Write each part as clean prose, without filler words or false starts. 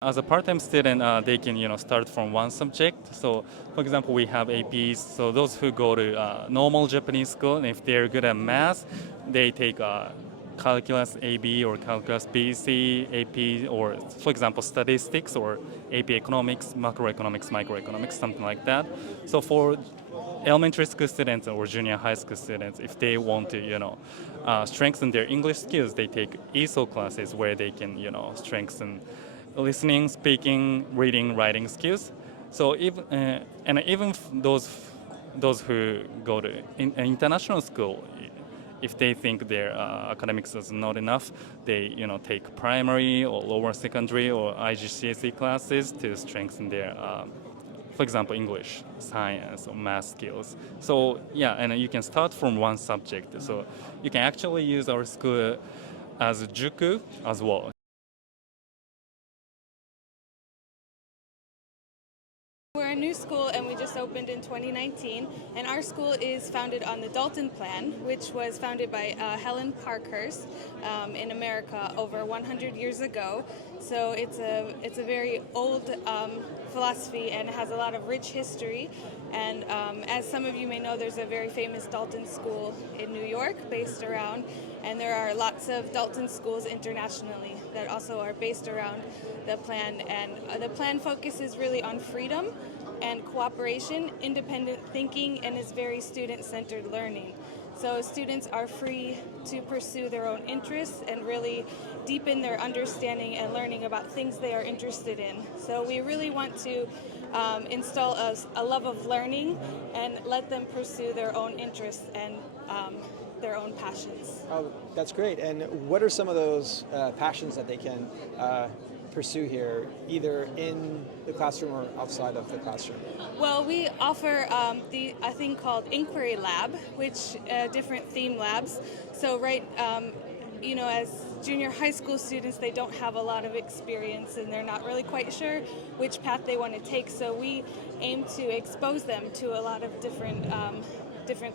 As a part-time student, they can start from one subject. So, for example, we have APs. So those who go to normal Japanese school, and if they're good at math, they take calculus AB or calculus BC, AP, or for example, statistics or AP economics, macroeconomics, microeconomics, something like that. So for elementary school students or junior high school students, if they want to, strengthen their English skills, they take ESOL classes where they can, strengthen listening, speaking, reading, writing skills. So even those who go to international school, if they think their academics is not enough, they take primary or lower secondary or IGCSE classes to strengthen their, for example, English, science, or math skills. So yeah, and you can start from one subject. So you can actually use our school as juku as well. We're a new school and we just opened in 2019, and our school is founded on the Dalton Plan, which was founded by Helen Parkhurst in America over 100 years ago. So it's a very old philosophy and it has a lot of rich history. And as some of you may know, there's a very famous Dalton School in New York based around, and there are lots of Dalton schools internationally that also are based around the plan. And the plan focuses really on freedom and cooperation, independent thinking, and is very student-centered learning. So students are free to pursue their own interests and really deepen their understanding and learning about things they are interested in. So we really want to install a love of learning and let them pursue their own interests and their own passions. Oh, that's great. And what are some of those passions that they can pursue here, either in the classroom or outside of the classroom? Well, we offer a thing called Inquiry Lab, which different theme labs. So as junior high school students, they don't have a lot of experience and they're not really quite sure which path they want to take. So we aim to expose them to a lot of different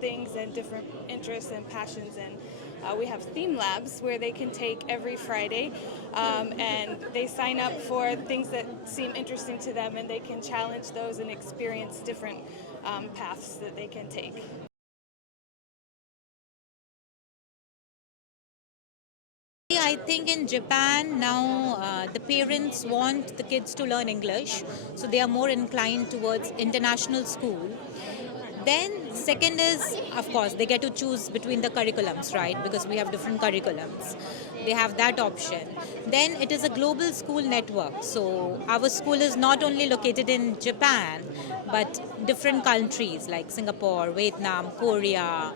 things and different interests and passions. And we have theme labs where they can take every Friday, and they sign up for things that seem interesting to them, and they can challenge those and experience different paths that they can take. I think in Japan now the parents want the kids to learn English, so they are more inclined towards international school. Then second is, of course, they get to choose between the curriculums, right? Because we have different curriculums. They have that option. Then it is a global school network. So our school is not only located in Japan, but different countries like Singapore, Vietnam, Korea.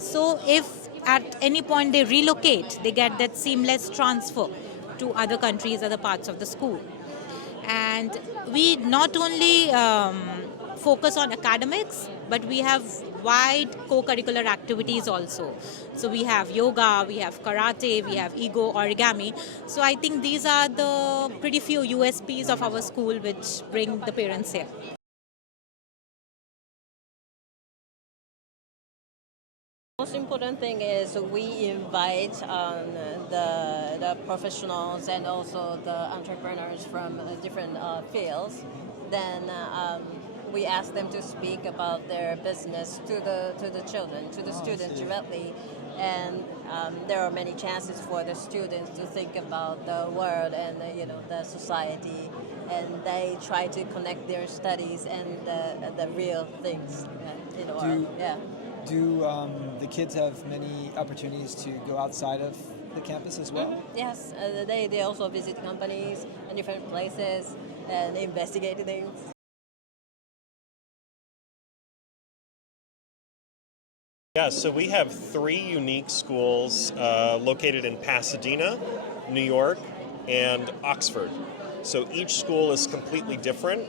So if at any point they relocate, they get that seamless transfer to other countries, other parts of the school. And we not only focus on academics, but we have wide co-curricular activities also. So we have yoga, we have karate, we have ego, origami. So I think these are the pretty few USPs of our school which bring the parents here. Most important thing is we invite the professionals and also the entrepreneurs from different fields. Then we ask them to speak about their business to the children, to the students directly, and there are many chances for the students to think about the world and the society, and they try to connect their studies and the real things. Do the kids have many opportunities to go outside of the campus as well? Mm-hmm. Yes, they also visit companies and different places and investigate things. Yeah, so we have 3 unique schools located in Pasadena, New York, and Oxford. So each school is completely different.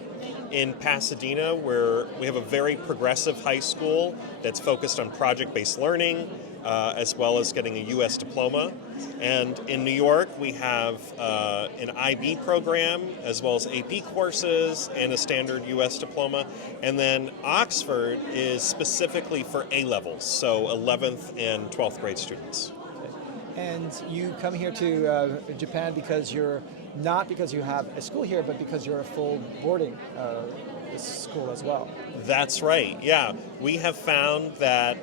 In Pasadena, where we have a very progressive high school that's focused on project-based learning, as well as getting a U.S. diploma. And in New York, we have an IB program, as well as AP courses, and a standard U.S. diploma. And then Oxford is specifically for A-levels, so 11th and 12th grade students. And you come here to Japan because because you have a school here, but because you're a full boarding school as well. That's right, yeah. We have found that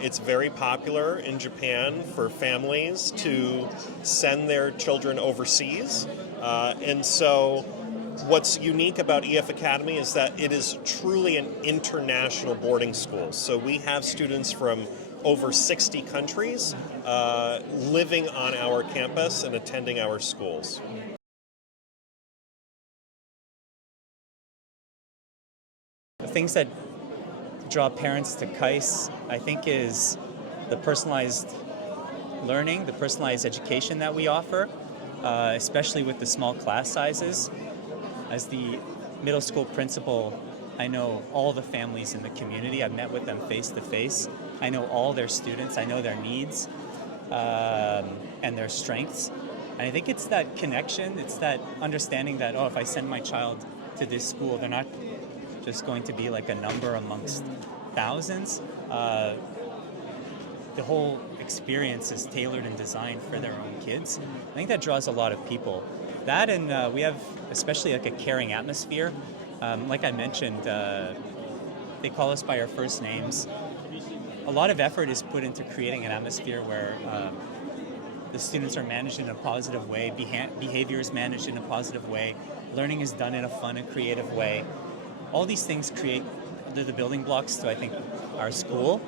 it's very popular in Japan for families to send their children overseas. And so what's unique about EF Academy is that it is truly an international boarding school. So we have students from over 60 countries living on our campus and attending our schools. The things that draw parents to KAIS, I think, is the personalized learning, the personalized education that we offer, especially with the small class sizes. As the middle school principal, I know all the families in the community. I've met with them face to face. I know all their students. I know their needs and their strengths. And I think it's that connection, it's that understanding that, oh, if I send my child to this school, they're not just going to be like a number amongst thousands. The whole experience is tailored and designed for their own kids. I think that draws a lot of people. That, and we have especially like a caring atmosphere. Like I mentioned, they call us by our first names. A lot of effort is put into creating an atmosphere where the students are managed in a positive way, behavior is managed in a positive way, learning is done in a fun and creative way. All these things create the building blocks to, I think, our school.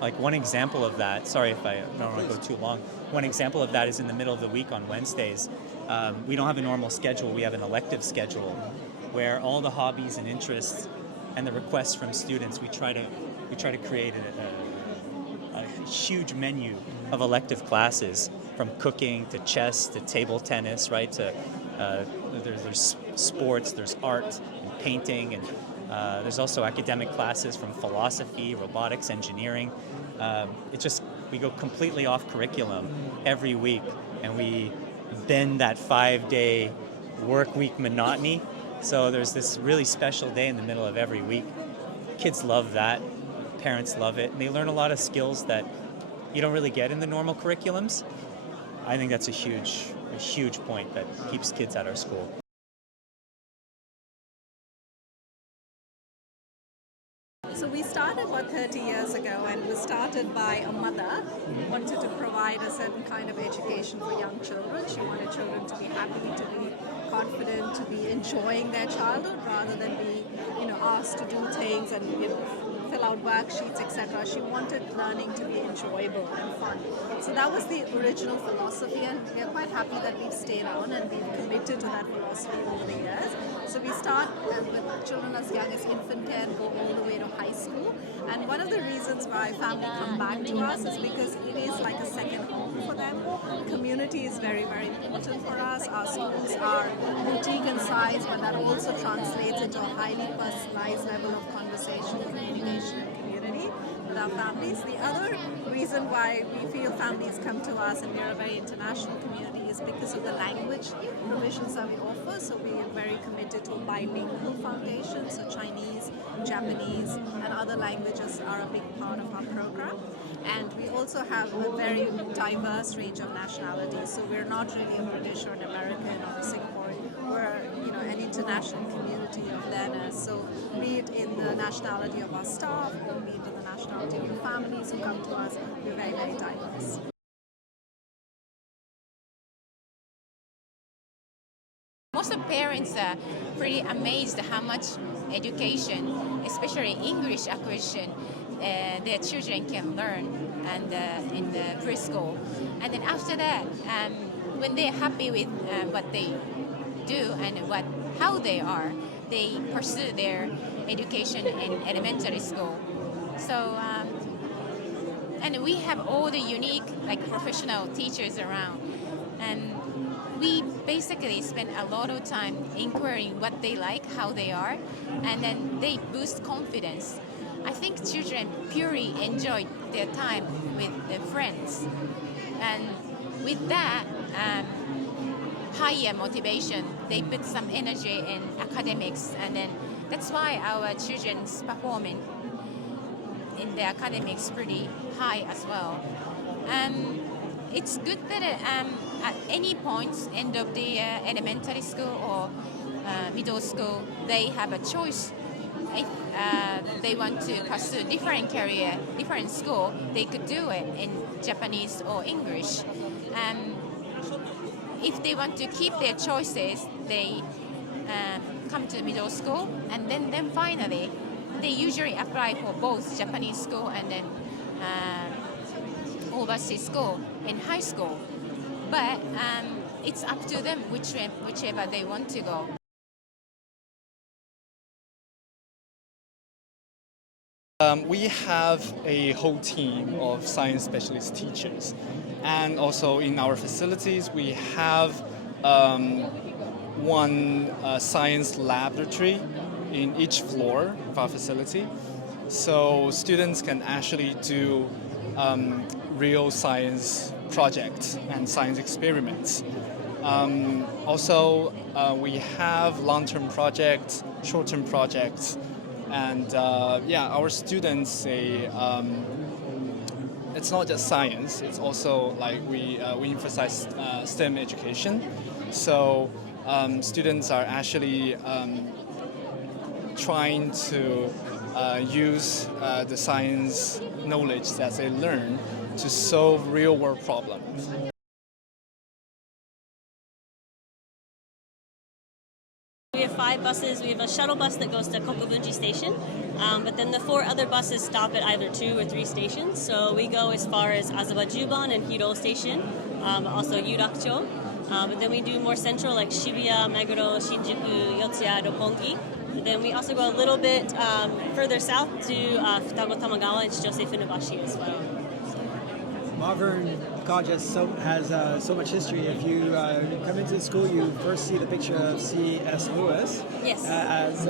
Like one example of that, sorry if I don't want to go too long, one example of that is in the middle of the week on Wednesdays. We don't have a normal schedule, we have an elective schedule where all the hobbies and interests and the requests from students, we try to create a huge menu of elective classes, from cooking to chess to table tennis, right? To there's sports, there's art and painting, and there's also academic classes from philosophy, robotics, engineering. We go completely off curriculum every week, and we bend that 5-day work week monotony. So there's this really special day in the middle of every week. Kids love that, parents love it, and they learn a lot of skills that you don't really get in the normal curriculums. I think that's a huge point that keeps kids at our school. So we started 30 years ago, and was started by a mother who wanted to provide a certain kind of education for young children. She wanted children to be happy, to be confident, to be enjoying their childhood rather than be, asked to do things and fill out worksheets, etc. She wanted learning to be enjoyable and fun. So that was the original philosophy, and we're quite happy that we've stayed on and we've committed to that philosophy over the years. So we start with children as young as infant care and go all the way to high school. And one of the reasons why family come back to us is because it is like a second home for them. Community is very, very important for us. Our schools are boutique in size, but that also translates into a highly personalized level of conversation, communication, and community with our families. The other reason why we feel families come to us, and we're a very international community, is because of the language provisions that we offer. So we are very committed to a bilingual foundation, so Chinese, Japanese, and other languages are a big part of our program. And we also have a very diverse range of nationalities. So we're not really a British or an American or a Singaporean. We're an international community of learners. So be it in the nationality of our staff or be it in the nationality of the families who come to us, we're very, very diverse. Most of the parents are pretty amazed at how much education, especially English acquisition, their children can learn and in the preschool. And then after that, when they're happy with what they do and how they are, they pursue their education in elementary school. So, and we have all the unique professional teachers around, and we basically spend a lot of time inquiring what they like, how they are, and then they boost confidence. I think children purely enjoy their time with their friends, and with that higher motivation, they put some energy in academics, and then that's why our children's performance in the academics pretty high as well. It's good that at any point, end of the elementary school or middle school, they have a choice. If they want to pursue different career, different school, they could do it in Japanese or English. If they want to keep their choices, they come to middle school, and then finally, they usually apply for both Japanese school and then overseas school in high school. But it's up to them whichever they want to go. We have a whole team of science specialist teachers, and also in our facilities we have one science laboratory in each floor of our facility, so students can actually do real science projects and science experiments. Also, we have long-term projects, short-term projects, and our students say it's not just science, it's also like we emphasize STEM education. So students are actually trying to use the science knowledge that they learn to solve real-world problems. We have 5 buses. We have a shuttle bus that goes to Kokubunji Station, but then the 4 other buses stop at either 2 or 3 stations. So we go as far as Azawa Juban and Hiro Station, also Yurakucho. But then we do more central like Shibuya, Meguro, Shinjuku, Yotsuya, Roppongi. And then we also go a little bit further south to Futago Tamagawa and Chijose Funabashi as well. Malvern College has so much history. If you come into the school, you first see the picture of C.S. Lewis. Yes. As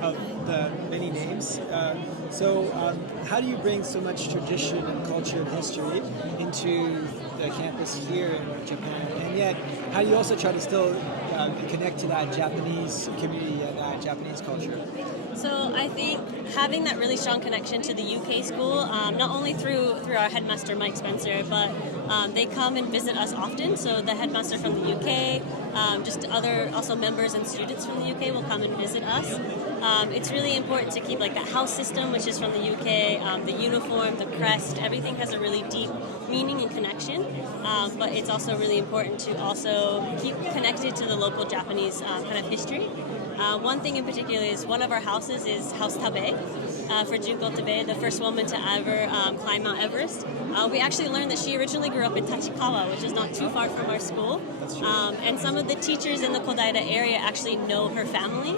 of the many names. So how do you bring so much tradition and culture and history into the campus here in Japan? And yet, how do you also try to still connect to that Japanese community and that Japanese culture? So I think having that really strong connection to the UK school, not only through our headmaster Mike Spencer, but they come and visit us often. So the headmaster from the UK, just other also members and students from the UK will come and visit us. It's really important to keep like that house system, which is from the UK, the uniform, the crest, everything has a really deep meaning and connection. But it's also really important to also keep connected to the local Japanese kind of history. One thing in particular is one of our houses is House Tabe for Junko Tabe, the first woman to ever climb Mount Everest. We actually learned that she originally grew up in Tachikawa, which is not too far from our school. And some of the teachers in the Kodaira area actually know her family.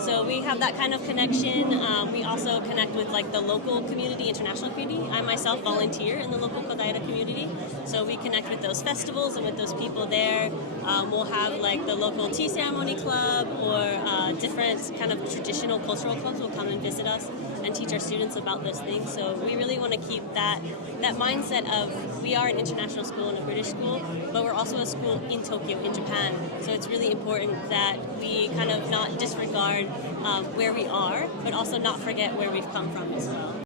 So we have that kind of connection. We also connect with like the local community, international community. I myself volunteer in the local Kodaira community. So we connect with those festivals and with those people there. We'll have like the local tea ceremony club or different kind of traditional cultural clubs will come and visit us and teach our students about those things. So we really want to keep that mindset of we are an international school and a British school, but we're also a school in Tokyo, in Japan. So it's really important that we kind of not disregard where we are, but also not forget where we've come from as well.